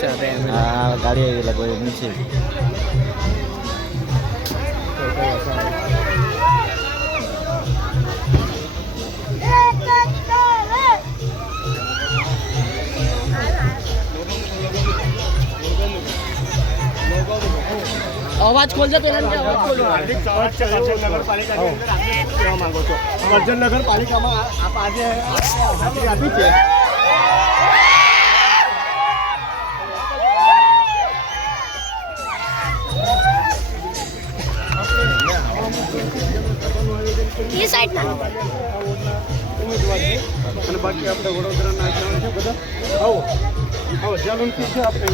ગાડી આવી લગો નીચે અવાજ ખોલજો પેલા ને અવાજ ખોલો હાર્દિક સ્વાગત છે નગરપાલિકાની અંદર આપણે શું કહેવા માંગો છો કરજણ નગરપાલિકામાં આપ આજે હાજરી આપી છે એ સાઈડ ના ઉમેદવાર છે અને બાકી આપણે વડોદરાના આગેવાનો છે બધા આવો આવો જલમથી છે આપણે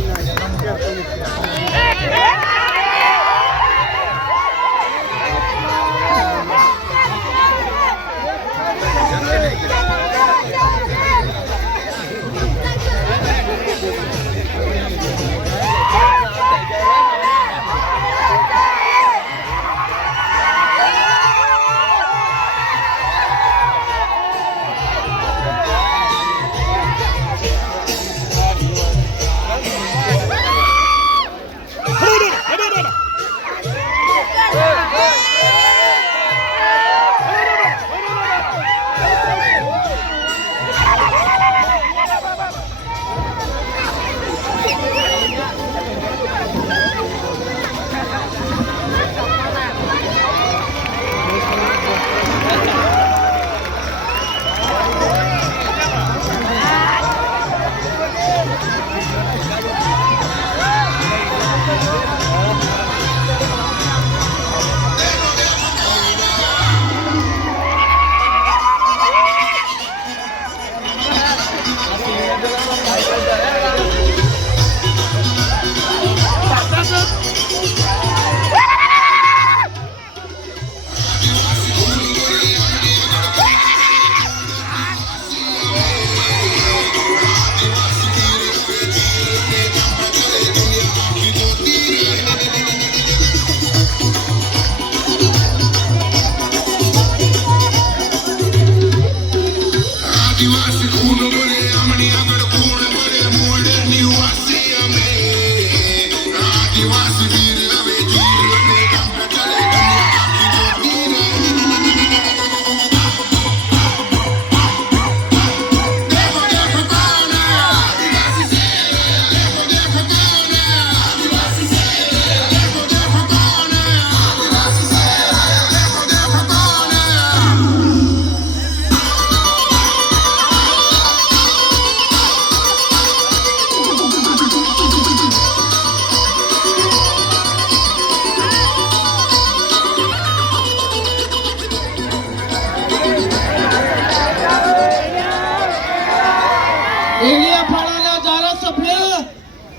એલિયાફાળાના ધારાસભ્ય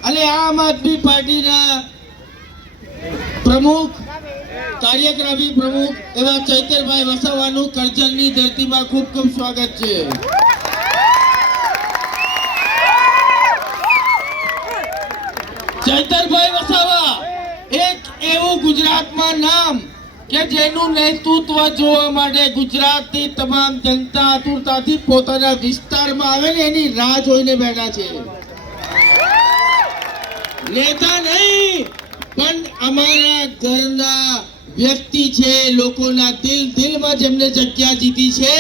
અને આમ આદમી પાર્ટીના પ્રમુખ કાર્યક્રમી પ્રમુખ એવા ચૈતરભાઈ વસાવાનું કરજણની ધરતીમાં ખૂબ ખૂબ સ્વાગત છે. ચૈતરભાઈ વસાવા એક એવું ગુજરાતમાં નામ કે જેનું નેતૃત્વ જોવા માટે ગુજરાતની તમામ જનતા આતુરતાથી પોતાના વિસ્તારમાં આવે ને એની રાહ જોઈને બેઠા છે. નેતા નહીં પણ અમારા ઘરના વ્યક્તિ છે, લોકોના દિલમાં જેમને જગ્યા જીતી છે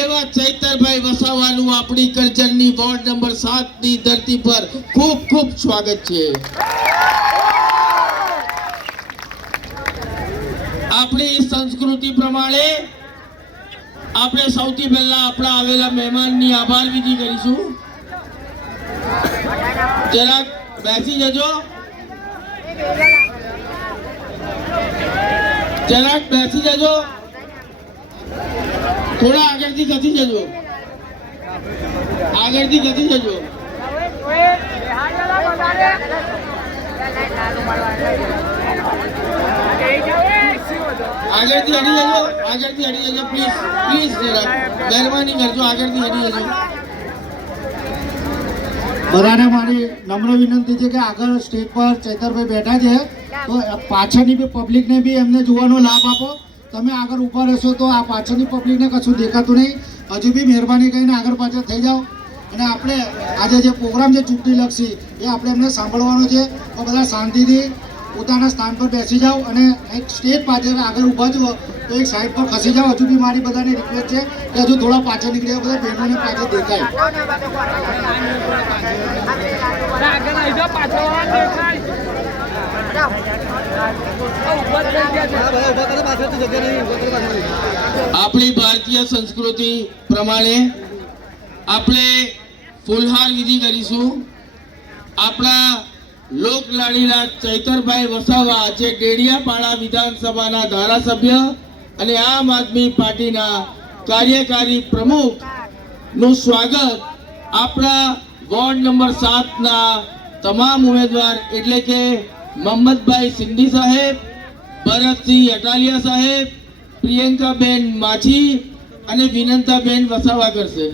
એવા ચૈતરભાઈ વસાવાનું આપણી કરજણની વોર્ડ નંબર 7 ની ધરતી પર ખૂબ ખૂબ સ્વાગત છે. આપણી સંસ્કૃતિ પ્રમાણે આપણે સૌથી પહેલા આપણા આવેલા મહેમાનની આભાર વિધિ કરીશું. જરાક બેસી જજો, જરાક બેસી જજો, થોડા આગળથી ખસી જજો, આગળથી ખસી જજો. આગળથી હટી જજો, આગળથી હટી જજો, પ્લીઝ પ્લીઝ, જરા મહેરબાની કરજો, આગળથી હટી જજો. બધાને મારી નમ્ર વિનંતી છે કે આગળ સ્ટેજ પર ચૈતરભાઈ બેઠા છે તો પાછળની બી પબ્લિકને બી એમને જોવાનો લાભ આપો. તમે આગળ ઊભા રહેશો તો આ પાછળની પબ્લિકને કશું દેખાતું નહીં. હજુ બી મહેરબાની કરીને આગળ પાછળ થઈ જાઓ. અને આપણે આજે જે પ્રોગ્રામ છે ચૂંટણીલક્ષી એ આપણે એમને સાંભળવાનો છે. તો બધા શાંતિથી પોતાના સ્થાન પર બેસી જાઓ અને એક સ્ટેજ પાછળ આગળ ઊભા છો તો એક સાઈડ પર ખસી જાઓ. હજુ બી મારી બધાને રિક્વેસ્ટ છે કે હજુ થોડા પાછળ નીકળી જાઓ, બધા બહેનોને પાછળ દેખાય. આપણી ભારતીય સંસ્કૃતિ પ્રમાણે આપણે ફૂલહાર વિધિ કરીશું. આપણા લોકલાડીલા ચૈતરભાઈ વસાવા જે ડેડિયાપાડા વિધાનસભાના ધારાસભ્ય અને આમ આદમી પાર્ટીના કાર્યકારી પ્રમુખ નું સ્વાગત આપણા વોર્ડ નંબર 7 ના તમામ ઉમેદવાર એટલે કે મોહમ્મદભાઈ સિંધી સાહેબ, ભરતસિંહ અટાલિયા સાહેબ, પ્રિયંકાબેન માછી અને વિનંતાબેન વસાવા કરશે.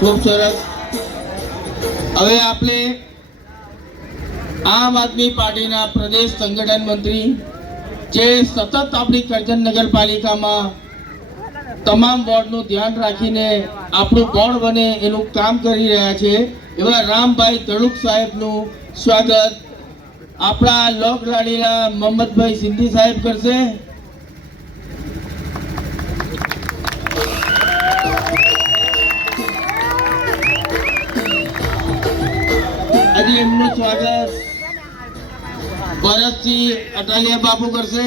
ખૂબ સરસ. હવે આપણે આમ આદમી પાર્ટીના પ્રદેશ સંગઠન મંત્રી જે સતત આપણી કરજણ નગરપાલિકામાં તમામ વોર્ડનું ધ્યાન રાખીને આપણું બોર્ડ બને એનું કામ કરી રહ્યા છે એવા રામભાઈ ધડુક સાહેબનું સ્વાગત આપણા લોકલાડીલા મોહમ્મદભાઈ સિંધી સાહેબ કરશે. હજી એમનું સ્વાગત ભરતસિંહ અટાલિયા બાપુ કરશે.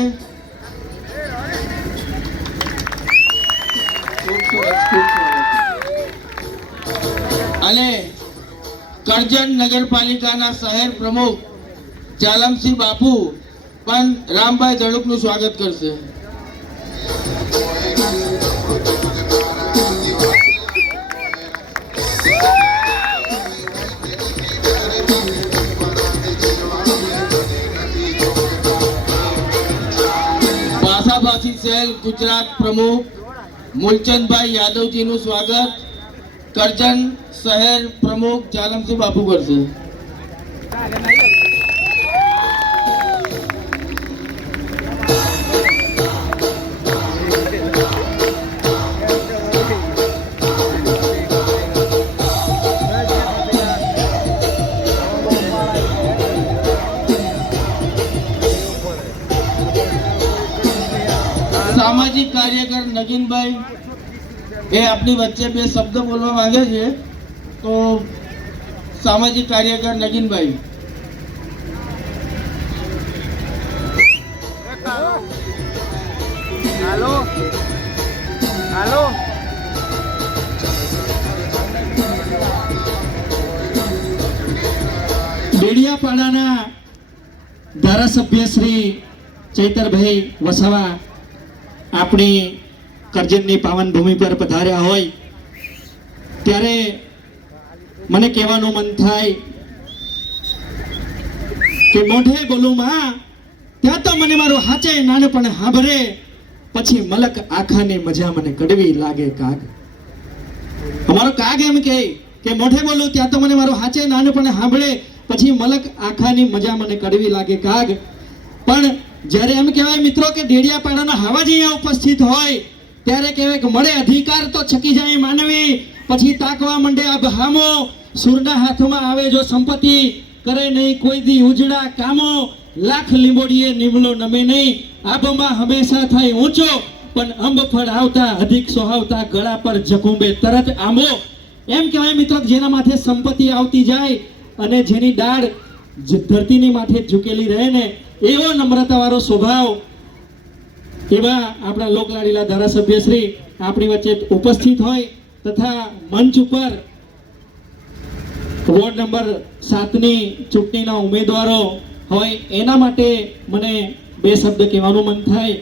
અને કરજણ નગરપાલિકાના શહેર પ્રમુખ ચાલમસિંહ બાપુ પણ રામભાઈ ધડુકનું સ્વાગત કરશે. ભાષાભાષી સેલ ગુજરાત પ્રમુખ મૂલચંદભાઈ યાદવજીનું સ્વાગત કરજણ શહેર પ્રમુખ ચાલમસિંહ બાપુ કરશે. સામાજિક કાર્યકર નગીનભાઈ એ આપણી વચ્ચે બે શબ્દ બોલવા માંગે છે. તો સામાજિક કાર્યકર નગીનભાઈ. હાલો હાલો ડેડિયાપાડાના ધારાસભ્ય શ્રી ચૈતરભાઈ વસાવા આપણી કરજણની પાવન ભૂમિ પર પધાર્યા હોય ત્યારે મને કહેવાનું મન થાય કે મોઢે બોલું માં ત્યાં તો મને મારું હાચે નાનપણ હાંભરે, પછી મલક આખાની મજા મને કડવી લાગે કાગ. અમારો કાગ એમ કે મોઢે બોલું ત્યાં તો મને મારું હાચે નાનપણ હાંભળે, પછી મલક આખાની મજા મને કડવી લાગે કાગ. પણ જ્યારે એમ કહેવાય મિત્રો કે ડેડિયાપાડાના હાવાજી અહીંયા ઉપસ્થિત હોય ત્યારે કહેવાય કે મળે અધિકાર તો છકી જાય માનવી, પછી તાકવા મંડે આ બહામો, સુરના હાથમાં આવે જો સંપત્તિ, કરે નહીં કોઈ દી ઉજળા કામો, લાખ લીંબોડીએ નીમલો નમે નહીં, આબમાં હંમેશા થાય ઊંચો, પણ અંબ ફળ આવતા અધિક સોહાવતા ગળા પર જકુંબે તરત આંબો. એમ કહેવાય મિત્રો જેના માથે સંપત્તિ આવતી જાય અને જેની દાળ ધરતીની માથે જ ઝૂકેલી રહે ને એવો નમ્રતાવાળો સ્વભાવ એવા આપણા લોકલાડીલા ધારાસભ્ય શ્રી આપણી વચ્ચે ઉપસ્થિત હોય તથા મંચ ઉપર વોર્ડ નંબર 7ની ચૂંટણીના ઉમેદવારો હોય એના માટે મને બે શબ્દ કહેવાનું મન થાય